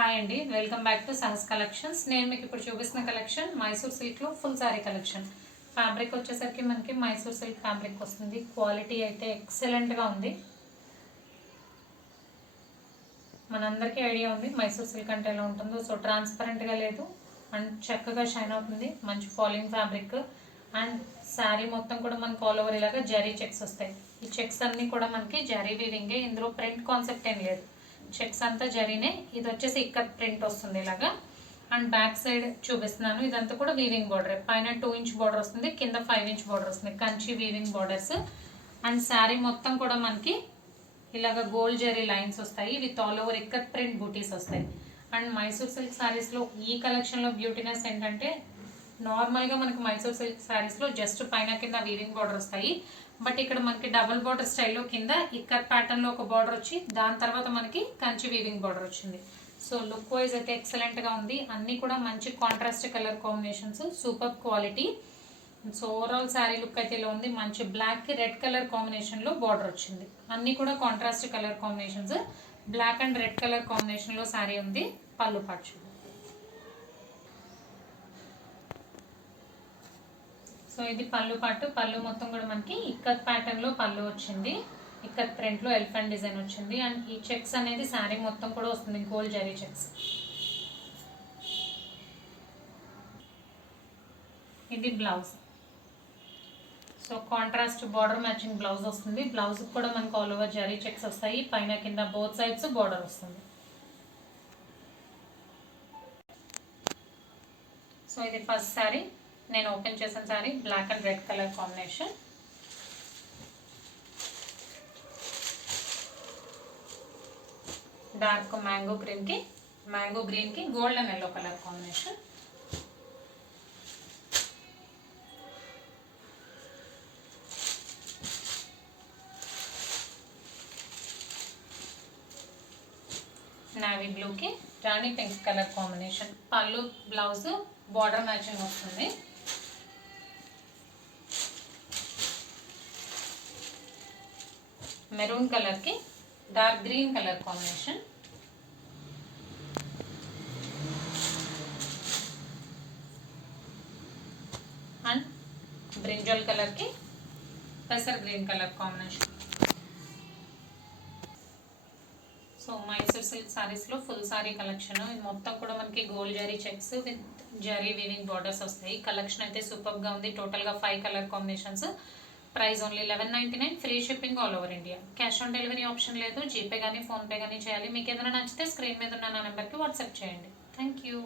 Hi అండి, welcome back to Sahas collections. నేను మీకు ఇప్పుడు చూపిస్తున్న కలెక్షన్ మైసూర్ సిల్క్లో ఫుల్ సారీ కలెక్షన్. ఫ్యాబ్రిక్ వచ్చేసరికి మనకి మైసూర్ సిల్క్ ఫ్యాబ్రిక్ వస్తుంది. క్వాలిటీ అయితే ఎక్సలెంట్గా ఉంది. మనందరికీ ఐడియా ఉంది మైసూర్ సిల్క్ అంటే ఎలా ఉంటుందో. సో ట్రాన్స్పరెంట్గా లేదు అండ్ చక్కగా షైన్ అవుతుంది. మంచి ఫాలింగ్ ఫ్యాబ్రిక్ అండ్ శారీ మొత్తం కూడా మనకు ఆల్ ఓవర్ ఇలాగా జరీ చెక్స్ వస్తాయి. ఈ చెక్స్ అన్నీ కూడా మనకి జరీ వీవింగే. ఇందులో ప్రింట్ కాన్సెప్ట్ ఏం లేదు. చెక్స్ అంతా జరీనే. ఇది వచ్చేసి ఇక్కత్ ప్రింట్ వస్తుంది ఇలాగా. అండ్ బ్యాక్ సైడ్ చూపిస్తున్నాను. ఇదంతా కూడా వీవింగ్ బార్డర్. పైన 2 ఇంచ్ బార్డర్ వస్తుంది, కింద 5 ఇంచ్ బార్డర్ వస్తుంది. Kanchi weaving borders. And sari మొత్తం కూడా మనకి ఇలాగ గోల్డ్ జరీ లైన్స్ వస్తాయి. With all over ikat print butis వస్తాయి. అండ్ మైసూర్ సిల్క్ శారీస్లో ఈ కలెక్షన్లో బ్యూటీనెస్ ఏంటంటే, నార్మల్గా మనకి మైసూర్ సిల్క్ శారీస్లో జస్ట్ పైన కింద వీవింగ్ బార్డర్ వస్తాయి. బట్ ఇక్కడ మనకి డబుల్ బార్డర్ స్టైల్లో కింద ఇక్కత్ ప్యాటర్న్లో ఒక బార్డర్ వచ్చి దాని తర్వాత మనకి కంచి వీవింగ్ బార్డర్ వచ్చింది. సో లుక్ వైజ్ అయితే ఎక్సలెంట్గా ఉంది. అన్నీ కూడా మంచి contrast colour combinations, super quality. So overall sari look అయితే ఇలా ఉంది. మంచి బ్లాక్కి రెడ్ కలర్ కాంబినేషన్లో బార్డర్ వచ్చింది. అన్నీ కూడా contrast colour combinations. Black and red colour కాంబినేషన్లో శారీ ఉంది. పళ్ళు పాటు. సో ఇది పళ్ళు పాటు. పళ్ళు మొత్తం కూడా మనకి ఇక్కత్ ప్యాటర్న్ లో పళ్ళు వచ్చింది. ఇక్కత్ ప్రింట్ లో ఎలిఫెంట్ డిజైన్ వచ్చింది. అండ్ ఈ చెక్స్ అనేది శారీ మొత్తం కూడా వస్తుంది, గోల్డ్ జరీ చెక్స్. ఇది blouse. So contrast border matching blouse వస్తుంది. బ్లౌజ్ కూడా మనకు ఆల్ ఓవర్ జరీ చెక్స్ వస్తాయి. పైన కింద బోత్ సైడ్స్ బార్డర్ వస్తుంది. సో ఇది ఫస్ట్ శారీ. నేను ఓపెన్ చేసిన sari black and red colour combination. Dark mango green కి gold and yellow colour combination. Navy blue కి rani pink colour combination. Pallu blouse border matching వస్తుంది. మెరూన్ కలర్ కి dark green colour combination. And brinjal colour కి పెసర్ green colour combination. So Mysore silk sarees లో full sari collection. ఇది మొత్తం కూడా మనకి gold zari checks with zari weaving borders వస్తాయి. కలెక్షన్ అయితే సూపర్ గా ఉంది. టోటల్ గా 5 colour combinations. Price only 1199. Free shipping all over India. Cash on delivery option లేదు. జీపే కానీ ఫోన్పే కానీ చేయాలి. మీకు ఏదైనా నచ్చితే స్క్రీన్ మీద ఉన్న నా నెంబర్కి వాట్సాప్ చేయండి. Thank you.